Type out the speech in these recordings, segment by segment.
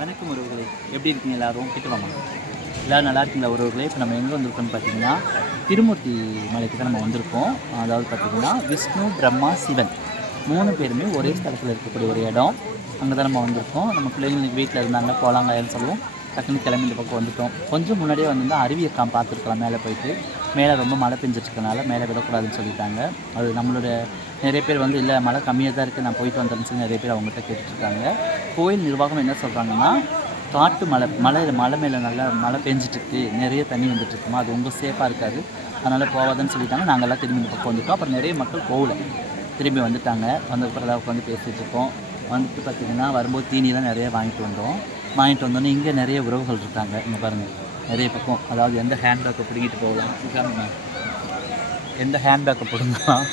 வணக்கம் உறவுகளே. எப்படி இருக்கீங்க எல்லாரும்? கிட்ட வாங்க எல்லோரும் நல்லா இருக்கீங்களா உறவுகளே? இப்போ நம்ம எங்கே வந்திருக்கோம்னு பார்த்தீங்கன்னா திருமூர்த்தி மலைக்கு தான் நம்ம வந்திருக்கோம். அதாவது பார்த்தீங்கன்னா விஷ்ணு பிரம்மா சிவன். மூணு பேருமே ஒரே ஸ்தலத்தில் இருக்கக்கூடிய ஒரு இடம். அங்கே தான் நம்ம வந்திருக்கோம். நம்ம பிள்ளைங்களுக்கு வீட்டில் இருந்தாங்க போலாங்கன்னு சொல்லுவோம். டக்குன்னு கிளம்பி இந்த பக்கம் வந்துட்டோம். கொஞ்சம் முன்னாடியே வந்திருந்தால் அருவியை காம் பார்த்துருக்கலாம் மேலே போயிட்டு. மேலே ரொம்ப மழை பெஞ்சிட்ருக்கனால மேலே விடக்கூடாதுன்னு சொல்லிட்டாங்க. அது நம்மளோட நிறைய பேர் வந்து இல்லை மழை கம்மியாக தான் இருக்குது நான் போயிட்டு வந்தேன்னு சொல்லி நிறைய பேர் அவங்ககிட்ட கேட்டுட்ருக்காங்க. கோயில் நிர்வாகம் என்ன சொல்கிறாங்கன்னா காட்டு மழை மழை மழை மேலே நல்லா மழை பெஞ்சிட்ருக்கு நிறைய தண்ணி வந்துட்டுருக்குமா அது ரொம்ப சேஃபாக இருக்காது அதனால் போகாதுன்னு சொல்லிட்டாங்க. நாங்கள்லாம் திரும்பி இந்த பக்கம் வந்துட்டோம் அப்புறம் நிறைய மக்கள் போகல. திரும்பி வந்துட்டாங்க. வந்ததுக்கப்புறம் தான் உட்காந்து பேசிகிட்டு இருக்கோம். வந்துட்டு பார்த்திங்கன்னா வரும்போது தீனிலாம் நிறைய வாங்கிட்டு வந்தோம். வாங்கிட்டு வந்தோன்னே இங்கே நிறைய உறவுகள் இருக்காங்க. இங்கே பாருங்கள் நிறைய பக்கம் அதாவது எந்த ஹேண்ட்பேக்கை பிடிங்கிட்டு போகலாம் எந்த ஹேண்ட்பேக்கை பிடுங்கலாம்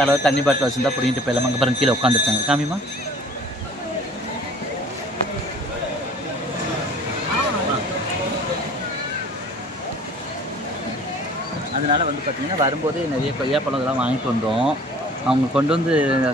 அதாவது தண்ணி பாட்டில் வச்சுருந்தா பிடிங்கிட்டு போயிடலாம்? அங்கே பாருங்க கீழே உட்காந்துருக்காங்க காமிமா அதனால் வந்து பார்த்திங்கன்னா வரும்போதே நிறைய கொய்யாப்பழம் இதெல்லாம் வாங்கிட்டு வந்தோம். அவங்க கொண்டு வந்து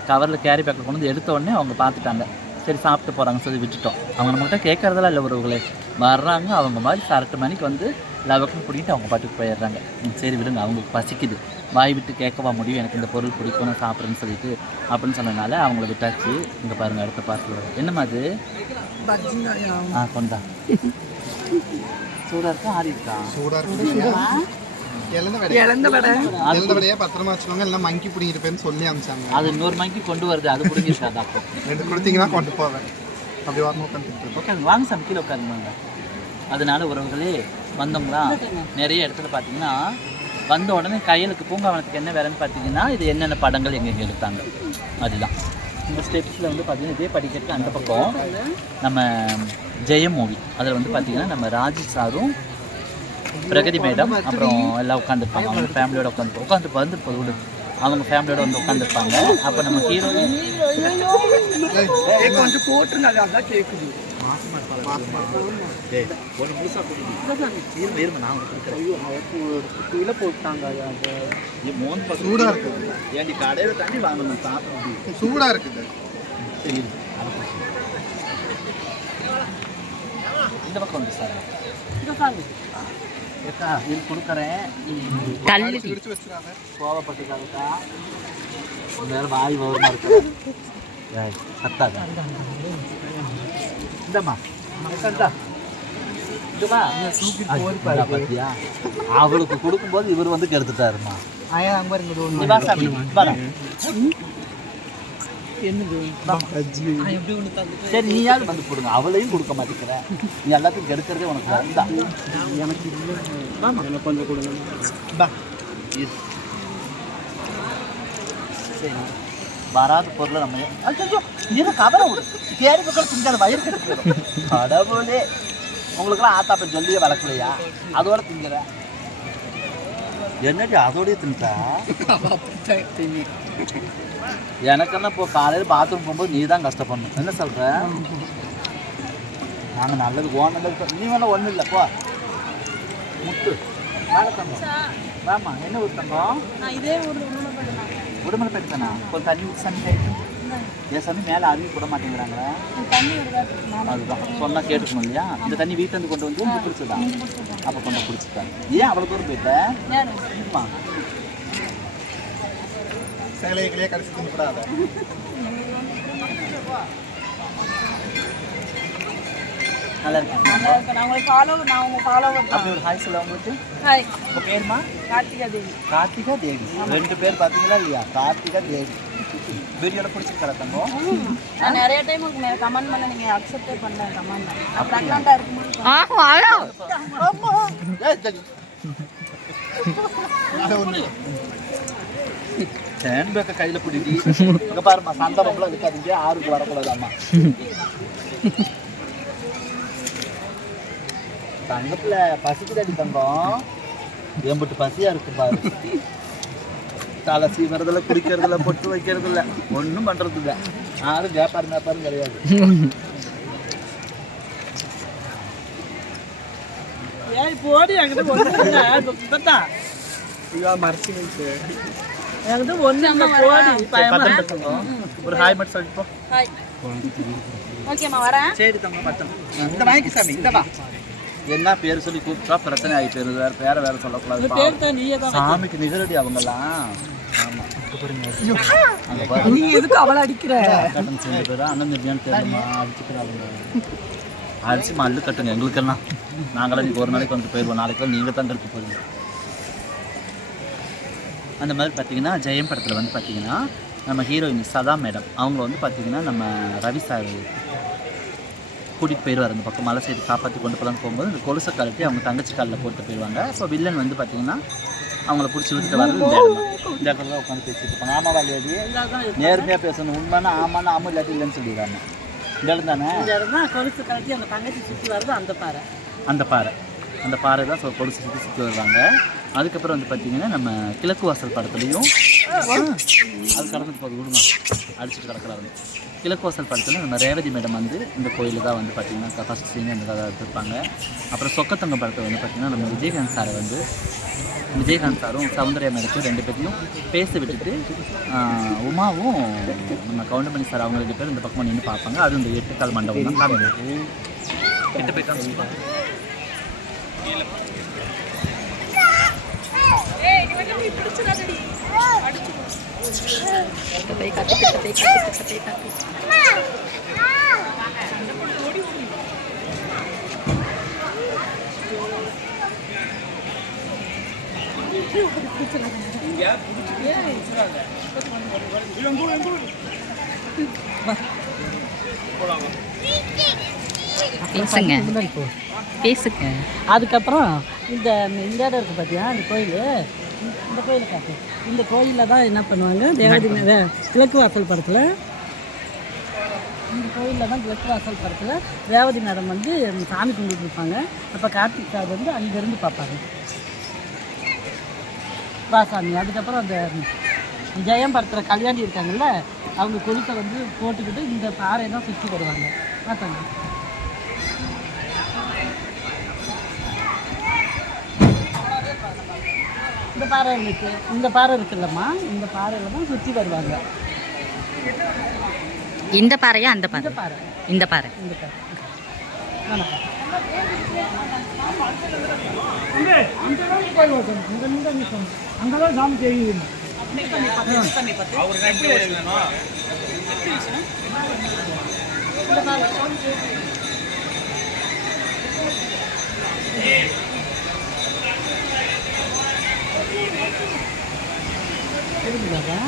கவரில் கேரி பேக்கில் கொண்டு வந்து எடுத்த உடனே அவங்க பார்த்துட்டாங்க சரி சாப்பிட்டு போகிறாங்கன்னு சொல்லி விட்டுட்டோம். அவங்க நம்மகிட்ட கேட்குறதெல்லாம் இல்லை உறவுகளே. வர்றாங்க அவங்க மாதிரி கரெக்ட் மணிக்கு வந்து லவக்குன்னு பிடிக்கிட்டு அவங்க பாட்டுக்கு போயிடுறாங்க. ம், சரி விடுங்க அவங்களுக்கு பசிக்குது. வாய் விட்டு கேட்கவா முடியும் எனக்கு இந்த பொருள் பிடிக்கும் நான் சாப்பிட்றேன்னு சொல்லிட்டு அப்படின்னு சொன்னனால அவங்கள விட்டாச்சு. இங்கே பாருங்கள் அடுத்த பார்சல் என்னம்மா அது? ஆ கொண்டா. சூடாக இருக்கா ஆறி இருக்கா. சூடா இருக்கு. இழந்த வடை. இழந்த வடை. இழந்த வடையா பத்திரமா வச்சுக்கோங்க எல்லாம் மங்கி பிடிங்கிட்டு போயின்னு சொல்லி அனுப்பிச்சாங்க. அது இன்னொரு மணிக்கு கொண்டு வருது அது பிடிங்கிருக்காது அப்போ. ரெண்டு கொடுத்தீங்கன்னா கொண்டு போவேன். அப்படி வரணும் உட்காந்துட்டு இருக்கோம் உட்காந்து வாங்க சாமி கீழே உட்காருங்க. அதனால உறவுகளே வந்தோங்களா நிறைய இடத்துல பார்த்தீங்கன்னா வந்த உடனே கையலுக்கு பூங்காவனத்துக்கு என்ன வேலைன்னு பார்த்தீங்கன்னா இது என்னென்ன படங்கள் எங்கெங்கே எடுத்தாங்க. அதுதான். இந்த ஸ்டெப்ஸில் வந்து பார்த்தீங்கன்னா இதே படிக்கட்டு அந்த பக்கம் நம்ம ஜெயம் மூவி அதில் வந்து பார்த்தீங்கன்னா நம்ம ராஜி சாரும் பிரகதி மேடம் அப்புறம் எல்லாம் உட்காந்துருப்பாங்க அவங்க ஃபேமிலியோட உட்காந்து உட்காந்து வந்து விடு. அவங்க ஃபேமிலியோட வந்து உட்காந்துருப்பாங்க அப்போ நம்ம ஏய், கொஞ்சம் போட்டுருங்க அது அதான் பக்கம் சூடா இருக்குது. இந்த பக்கம் வந்து சார். ஏக்கா இது கொடுக்குறேன். தள்ளி. பிடிச்சு வச்சிடாத. கோவப்பட்டுக்காக்கா வேற வாய் வவுமா இருக்கு. சத்தாதா? இந்தம்மா. இந்தா அவளுக்கு கொடுக்கும்போது இவர் வந்து கெடுத்துட்டாருமா ஆயா அங்க பாருங்க நீ வா சாமி வா என்னது? சரி நீயாவது வந்து கொடுங்க அவளையும் கொடுக்க மாட்டேங்கிற. நீ எல்லாத்தையும் கெடுக்கிறதே உனக்கு இந்தா எனக்கு எனக்கு கொஞ்சம் கொடுங்க. பா. சரி. வராத பொருளை நம்ம அச்சோ இது கவலை விடு. தேடி பக்கம் திங்காத வயிறு போயிடும். கடவுளே. உங்களுக்குலாம் ஆத்தாப்பன் சொல்லியே வளர்க்கலையா? அதோட திங்கிற. என்னடி அதோடய தின்ட்டா எனக்கெல்லாம் இப்போ காலையில் பாத்ரூம் போகும்போது நீ தான் கஷ்டப்படணும். என்ன சொல்ற? நாங்கள் நல்லது ஓ நல்லது நீ வேணா ஒன்றும் இல்லை போ. முத்து. வேலை தங்கம். வாமா என்ன ஊர் தங்கம்? உடுமலை பெருசானா கொஞ்சம் தண்ணி ஊற்றி என் சாமி மேலே அருவி விட மாட்டேங்கிறாங்களே? அதுதான். சொன்னால் கேட்டுக்கணும் இல்லையா? இந்த தண்ணி வீட்டிலேருந்து கொண்டு வந்து இங்கே பிடிச்சதா அப்போ கொண்டு பிடிச்சிட்டாங்க ஏன் அவ்வளோ தூரம் போயிட்ட? யாரு? இருமா சேலைகளே கடிச்சு தின்னுடாத நல்லா இருக்கு. நான் நான் உங்க. அப்படி ஒரு ஹாய் சொல்ல உங்களுக்கு Hi, உங்கள் பேருமா? கார்த்திகா தேவி. கார்த்திகா தேவி. ரெண்டு பேர் பார்த்தீங்களா இல்லையா? கார்த்திகா தேவி. வீடியோவில் பிடிச்சிருக்கா தங்கம் நான் நிறைய time உங்களுக்கு மேல comment பண்ண நீங்க accept ஏ பண்ணல தான். நான் ஆ இருக்கும்போது ஏய், சரி. ஹேண்ட் பேக்கை கையில் பிடிச்சி இங்கே பாருமா சண்டை பம்பளம் இருக்காதீங்க. ஆறுக்கு வரக்கூடாதாம்மா. தங்கத்தில் பசிக்குதாடி தங்கம். எம்பிட்டு பசியாக இருக்கு பாரு. தலை சீவுறதில்ல குடிக்கிறதில்ல பொட்டு வைக்கிறதில்ல ஒன்றும் பண்ணுறது இல்லை யாரும் கேப்பாரு மேப்பாரும் கிடையாது. ஏய் போடி என்கிட்ட ஐயோ மறைச்சு என்கிட்ட ஒண்ணு இல்ல போடி. ஒரு ஹாய் மட்டும். ஓகேம்மா வரேன். சரி இந்த வாங்கி சாமி இந்த வா. என்ன பேர் சொல்லி கூப்பிட்டா பிரச்சனை ஆகி பேர் வேற பேர வேற சொல்லக்கூடாது. சாமிக்கு நிகரடி அவங்கெல்லாம். நீ எதுக்கு அவளை அடிக்கிற? அண்ணன் தம்பியான்னு தெரியலமா அடிச்சுக்கிறாங்க அடிச்சு மல்லு கட்டுங்க எங்களுக்கெல்லாம். நாங்களாம் ஒரு நாளைக்கு வந்து போயிடுவோம் நாளைக்கு நீங்கள் தான் கட்டு போயிருங்க அந்த மாதிரி பார்த்தீங்கன்னா ஜெயம் படத்தில் வந்து பார்த்தீங்கன்னா நம்ம ஹீரோயின் சதா மேடம் அவங்க வந்து பார்த்தீங்கன்னா நம்ம ரவி சார் கூட்டிகிட்டு போயிடுவார். அந்த பக்கம் மலை சைடு காப்பாற்றி கொண்டு போகலான்னு போகும்போது இந்த கொலுசை கழட்டி அவங்க தங்கச்சி காலில் போட்டு போயிடுவாங்க. அப்போ வில்லன் வந்து பார்த்தீங்கன்னா அவங்கள பிடிச்சி விட்டு வர்றது இந்த இடம் தான். இந்த இடத்துல உட்காந்து பேசிட்டு இருப்பாங்க. ஆமாவா இல்லையாடி நேர்மையாக பேசணும். உண்மைனா ஆமான்னா ஆமாம் இல்லாட்டி இல்லைன்னு சொல்லிடுறாங்க. இந்த இடம் தானே? இந்த இடம் தான் கொலுசு கலட்டி அந்த தங்கச்சி சுற்றி வருது அந்த பாறை. அந்த பாறை. அந்த பாறை தான் சொ- கொலுசு சுற்றி சுற்றி வருவாங்க. அதுக்கப்புறம் வந்து பார்த்தீங்கன்னா நம்ம கிழக்கு வாசல் படத்துலையும் அது கடந்துட்டு போகுது விடுமா? அடிச்சுட்டு கிடக்குறாங்க கிழக்கு வாசல் படத்தில் நம்ம ரேவதி மேடம் வந்து இந்த கோயில் தான் வந்து பார்த்தீங்கன்னா ஃபஸ்ட் சீன் அந்த கதை எடுத்திருப்பாங்க. அப்புறம் சொக்கத்தங்க படத்தில் வந்து பார்த்தீங்கன்னா நம்ம விஜயகாந்த் சாரை வந்து விஜயகாந்த் சாரும் சௌந்தர்யா மேடத்தையும் ரெண்டு பேர்த்தையும் பேச விட்டுட்டு உமாவும் நம்ம கவுண்டமணி சார் அவங்க ரெண்டு பேரும் இந்த பக்கம் நின்று பார்ப்பாங்க. அது இந்த எட்டுக்கால் மண்டபம் தான். காமிக்கும் எட்டு போய் காமிச்சுப்பா பேசுங்க. பேசுங்க. அதுக்கப்புறம் இந்த இந்த இடம் இருக்குது பார்த்தியா இந்த கோயில். இந்த கோயில் காட்டு. இந்த கோயிலில் தான் என்ன பண்ணுவாங்க? தேவதி கிழக்கு வாசல் படத்தில் இந்த கோயிலில் தான் கிழக்கு வாசல் படத்தில் ரேவதி மேடம் வந்து சாமி கும்பிட்டு இருப்பாங்க. அப்போ கார்த்திக் சார் வந்து அங்கேருந்து பார்ப்பாங்க வாசாமி. அதுக்கப்புறம் அந்த ஜெயம் படத்தில் கல்யாணி இருக்காங்கல்ல அவங்க கொலுசை வந்து போட்டுக்கிட்டு இந்த பாறை தான் சுற்றி வருவாங்க. பார்த்தாங்க இந்த பாறை இருக்கு. இந்த பாறை இருக்குல்லம்மா. இந்த பாறையில் தான் சுற்றி வருவாங்க. இந்த பாறையா அந்த இந்த பாறை. பாறை இந்த பாறை. இந்த பாறை. வணக்கம் அங்கதான் சாமி தெரியும் కదా?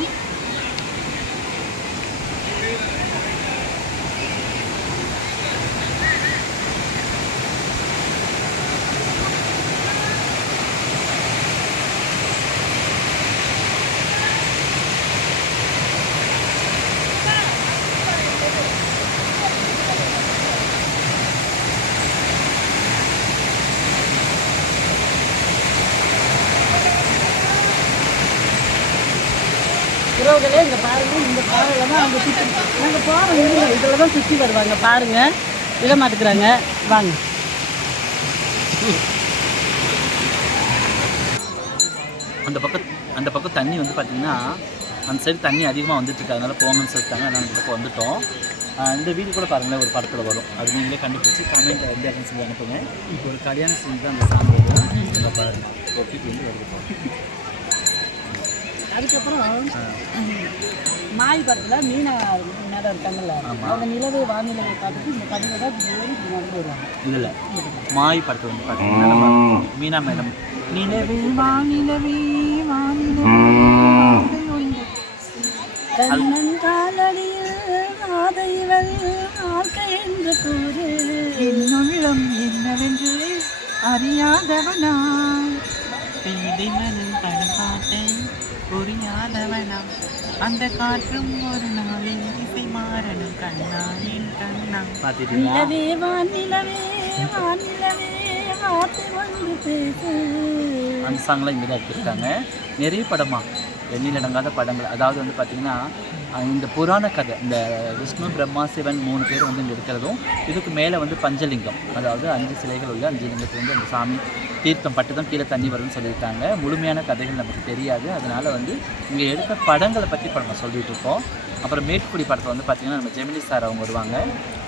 உறவுகளே இந்த பாருங்க இந்த பாறையில் தான் அவங்க சுற்றி நாங்கள் போகிறோம் இல்லை இதில் தான் சுற்றி வருவாங்க. பாருங்க. விட மாட்டுக்கிறாங்க வாங்க. அந்த பக்கம் அந்த பக்கம் தண்ணி வந்து பார்த்தீங்கன்னா அந்த சைடு தண்ணி அதிகமாக வந்துட்டு அதனால் அதனால போங்கன்னு சொல்லிட்டாங்க. நாங்கள் இந்த பக்கம் வந்துட்டோம். இந்த வீடு கூட பாருங்களேன் ஒரு படத்தில் வரும். அது நீங்களே கண்டுபிடிச்சி கமெண்ட் எந்த இடம்னு சொல்லி அனுப்புங்க. இப்போ ஒரு கல்யாண சீன் தான் அந்த சாமி வரும். இங்க பாருங்க. வந்து வருது. அதுக்கப்புறம் மாய் படத்தில் மீனா மேடம் இருக்காங்கல்ல அவங்க நிலவு வானிலை பார்த்துட்டு இந்த கடையில் தான் ஏறி நடந்து வருவாங்க. இதில் மாய் படத்தில் வந்து பார்த்தீங்கன்னா மீனா மேடம். நிலவே வானிலவே கண்ணன் காலடியில் ராதைவள் வாழ்க்கை என்று கூறு. என்னுள்ளம் என்னவென்று அறியாதவனாய். பேதை மனம் படம் பார்த்தேன். புரியாதவனா? அந்த காற்றும் ஒரு நாளில் இசை மாறணும் கண்ணா நிலவே வானிலவே வானிலவே வார்த்தை வந்து பேசு. அந்த சாங்லாம் இங்கே தான் எடுத்திருக்காங்க. நிறைய படமா. எண்ணில் அடங்காத படங்கள். அதாவது வந்து பார்த்திங்கன்னா இந்த புராண கதை இந்த விஷ்ணு பிரம்மா சிவன் மூணு பேர் வந்து இங்கே இருக்கிறதும் இதுக்கு மேலே வந்து பஞ்சலிங்கம். அதாவது அஞ்சு சிலைகள் உள்ள அஞ்சு வந்து அந்த சாமி தீர்த்தம் பட்டு தான் கீழே தண்ணி வரும்னு சொல்லியிருக்காங்க. முழுமையான கதைகள் நமக்கு தெரியாது. அதனால் வந்து இங்கே எடுத்த படங்களை பற்றி இப்போ நம்ம சொல்லிட்டு இருக்கோம். அப்புறம் மேற்குடி படத்தில் வந்து பார்த்திங்கன்னா நம்ம ஜெமினி சார் அவங்க வருவாங்க.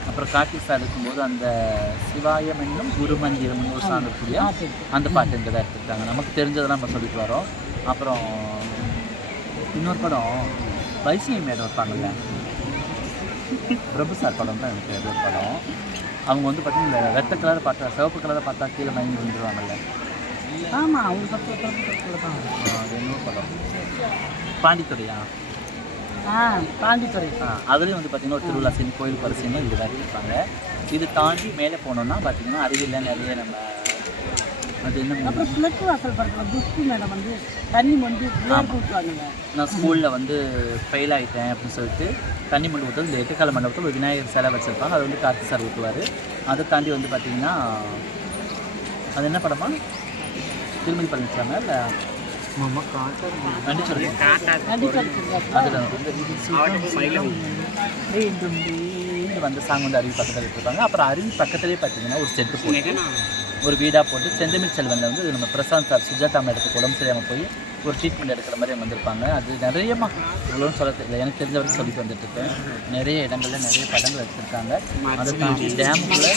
அப்புறம் கார்த்திக் சார் இருக்கும்போது அந்த சிவாயம் என்னும் குருமந்திரம்னு ஒரு சாங் இருக்குல்லையா அந்த பாட்டு இங்கே தான் எடுத்துருக்காங்க. நமக்கு தெரிஞ்சதெல்லாம் நம்ம சொல்லிட்டு வரோம். அப்புறம் இன்னொரு படம். வைஷ்ணவி மேடம் இருப்பாங்கல்ல பிரபு சார் படம் தான் எனக்கு ஒரு படம். அவங்க வந்து பார்த்தீங்கன்னா இந்த வெத்த கலர் பார்த்தா சிவப்பு கலரை பார்த்தா கீழே மயங்கி விழுந்துருவாங்கல்ல? ஆமாம் அவங்க பக்கத்தில் தான். ஆ, அது இன்னொரு படம். பாண்டித்துறையா? ஆ பாண்டித்துறை. ஆ, அதுலேயும் வந்து பார்த்தீங்கன்னா ஒரு திருவிழா சீன் கோயில் பரிசீலனை இது தான் இருப்பாங்க இது தாண்டி மேலே போனோம்னா பார்த்தீங்கன்னா அருகில் நிறைய நம்ம அது என்ன? அப்புறம் கிழக்கு வாசல் படத்தில் துஷ்டி மேடம் வந்து தண்ணி வந்து விளையாட்டு விட்டுவாங்க நான் ஸ்கூலில் வந்து ஃபெயில் ஆகிட்டேன் அப்படின்னு சொல்லிட்டு தண்ணி மண்டு ஊற்றுறது இந்த எட்டுக்கால மண்டபத்தில் ஒரு விநாயகர் சிலை வச்சுருப்பாங்க. அது வந்து கார்த்தி சார் ஊற்றுவார் அதை தாண்டி வந்து பார்த்தீங்கன்னா அது என்ன படமா? திருமதி பழனிசாமி இல்லை வந்து சாங் வந்து அருவி பக்கத்தில் இருப்பாங்க அப்புறம் அருவி பக்கத்துலேயே பார்த்தீங்கன்னா ஒரு செட்டு போட்டு ஒரு வீடாக போட்டு செந்தமிழ் செல்வனில் வந்து நம்ம பிரசாந்த் சார் சுஜாதா மேடத்துக்கு உடம்பு சரியாமல் போய் ஒரு ட்ரீட்மெண்ட் எடுக்கிற மாதிரி வந்திருப்பாங்க. அது நிறைய இவ்வளோன்னு சொல்ல தெரியல எனக்கு தெரிஞ்ச வரைக்கும் சொல்லிட்டு வந்துட்டு இருக்கேன் நிறைய இடங்கள்ல நிறைய படங்கள் எடுத்திருக்காங்க. அதை தாண்டி டேமுக்குள்ளே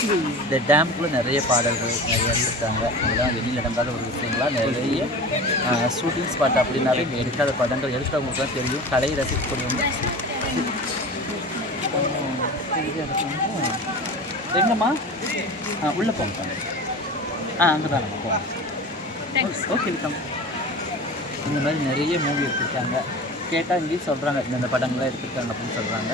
இந்த டேமுக்குள்ளே நிறைய பாடல்கள் நிறைய எடுத்திருக்காங்க. அதெல்லாம் வெளியில் இடங்காத ஒரு விஷயங்களா? நிறைய ஷூட்டிங் ஸ்பாட் அப்படின்னாலே இங்கே எடுக்காத படங்கள் எடுத்தவங்களுக்கு தான் தெரியும். கலை ரசிக்கக்கூடியவங்க எங்கம்மா உள்ளே போங்க. ஆ அங்கே தான் நம்ம போவோம் ஓகே வெல்கம் இந்த மாதிரி நிறைய மூவி எடுத்திருக்காங்க. கேட்டால் இங்கேயும் சொல்கிறாங்க இந்த படங்கள்லாம் எடுத்திருக்காங்க அப்படின்னு சொல்கிறாங்க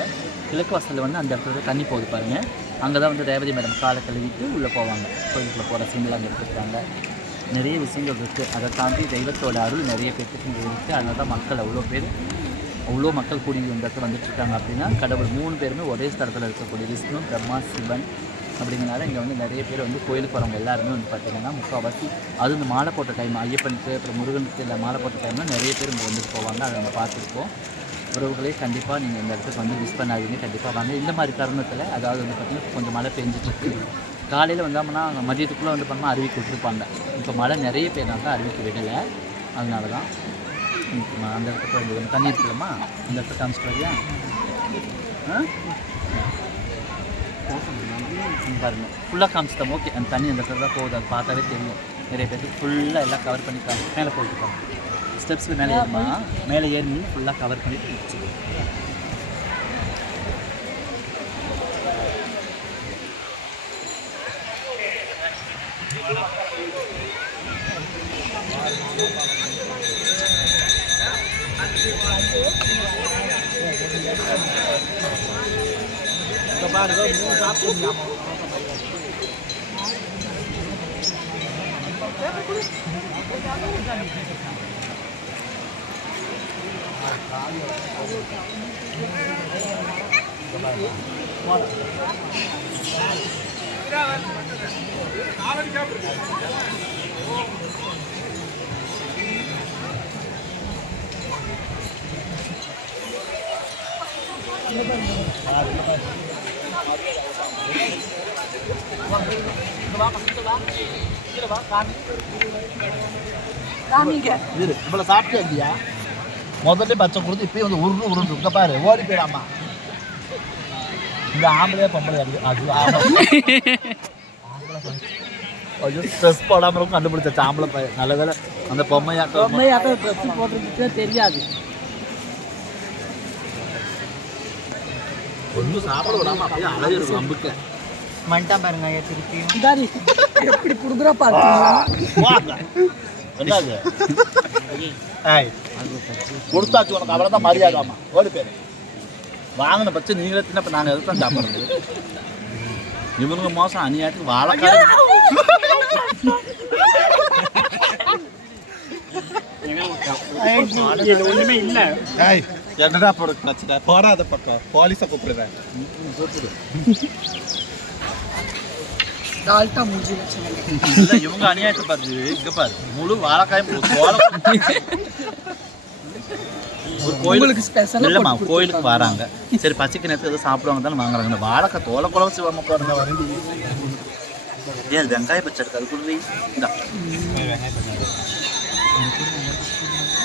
கிழக்கு வாசலில் வந்து அந்த இடத்துல தண்ணி போகுது பாருங்கள் அங்கே தான் வந்து ரேவதி மேடம் காலை கழுவிட்டு உள்ளே போவாங்க. கோயிலுக்குள்ளே போகிற சீன்லாம் அங்கே எடுத்திருக்காங்க. நிறைய விஷயங்கள் இருக்குது அதை தாண்டி தெய்வத்தோட அருள் நிறைய பேருக்கு இங்கே இருக்குது அதனால தான் மக்கள் அவ்வளோ பேர் அவ்வளோ மக்கள் கூடி இந்த இடத்துல வந்துட்டு இருக்காங்க அப்படின்னா கடவுள் மூணு பேருமே ஒரே ஸ்தலத்தில் இருக்கக்கூடிய விஷ்ணு பிரம்மா சிவன் அப்படிங்கிறனால இங்கே வந்து நிறைய பேர் வந்து கோயிலுக்கு வரவங்க எல்லாருமே வந்து பார்த்திங்கன்னா முக்கால்வாசி அது இந்த மாலை போட்ட டைம் ஐயப்பனுக்கு அப்புறம் முருகனுக்கு இல்லை மாலை போட்ட டைமில் நிறைய பேர் இங்கே வந்துட்டு போவாங்க. அதை நம்ம பார்த்துருக்கோம் உறவுகளே கண்டிப்பாக நீங்கள் இந்த இடத்துக்கு வந்து மிஸ் பண்ணாதீங்க. கண்டிப்பாக வாங்க. இந்த மாதிரி தருணத்தில் அதாவது வந்து பார்த்திங்கன்னா கொஞ்சம் மழை பெஞ்சிட்டு காலையில் வந்தோம்னா மதியத்துக்குள்ளே வந்து பண்ணால் அருவிக்கு விட்டுருப்பாங்க இப்போ மழை நிறைய பேர்னால அருவிக்கு விடலை. அதனால தான் அந்த இடத்துக்கு தண்ணி இருக்குல்லம்மா அந்த இடத்துக்கு காமிச்சிட்டு ஆ? ம், பாருங்க. ஃபுல்லாக காமிச்சிட்டோம் ஓகே அந்த தண்ணி அந்த இடத்துல தான் போகுது. அது பார்த்தாவே தெரியும். நிறைய பேருக்கு ஃபுல்லாக எல்லாம் கவர் பண்ணி காமி மேலே போட்டுருக்காங்க ஸ்டெப்ஸில் மேலே ஏறுமா? மேலே ஏறி ஃபுல்லாக கவர் பண்ணிட்டு நிற்கும் இரு இவ்வளோ சாப்பிட்டு இல்லையா? முதல்ல பச்சை கொடுத்து இப்பயும் வந்து உருண்டு உருண்டு இங்க பாரு ஓடி போயிடாமா. இந்த ஆம்பளையா பொம்பளை அது. ஐயோ ஸ்ட்ரெஸ் போடாம இருக்கும் கண்டுபிடிச்ச ஆம்பளை பையன். நல்ல வேலை அந்த பொம்மையாட்டம் பொம்மையாட்டம் ட்ரெஸ் போட்டுக்கிட்டே தெரியாது. ஒன்றும் சாப்பிட விடாம அப்படியே அழகு இருக்கும் அம்புக்கு இதாரி எப்படி கொடுக்குறா பார்த்தீங்களா வாங்க. என்னது ஏய் கொடுத்தாச்சு உனக்கு அவ்வளோ தான் மரியாதாமா ஓடி பேர். வாங்கின பட்சம் நீங்களே தின்ன இப்போ நாங்கள் எதுக்கு சாப்பிட்றது? இவனுங்க மோசம் அநியாயத்துக்கு வாழைக்காய் ஒண்ணுமே இல்ல. என்னடா போட போடாத பக்கம். போலீஸை கூப்பிடுவேன் டால்ட்டா முடிஞ்சு வச்சுருங்க இல்லை இவங்க அநியாயத்தை பாரு இங்கே பாரு. முழு ஒரு ஒரு கோயிலுக்கு ஸ்பெஷலாக இல்லைம்மா கோயிலுக்கு வராங்க. சரி பச்சைக்கு நேரத்துக்கு எதுவும் சாப்பிடுவாங்க தானே வாங்குறாங்க. இந்த வாழைக்காய் தோலை குழம்பு சிவம பாருங்க வருது ஏன் அது வெங்காய பச்சை இருக்கு அது கொடுறீ இந்தா.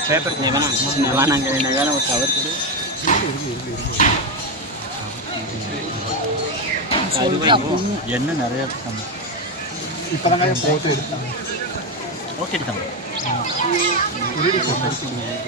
பேப்பர் வேணாம். வேணாங்க வேணாம் ஒரு எண்ணெய் நிறைய இருக்காங்க இப்போ தாங்க போட்டோ எடுத்தாங்க. ஓகே தம்பி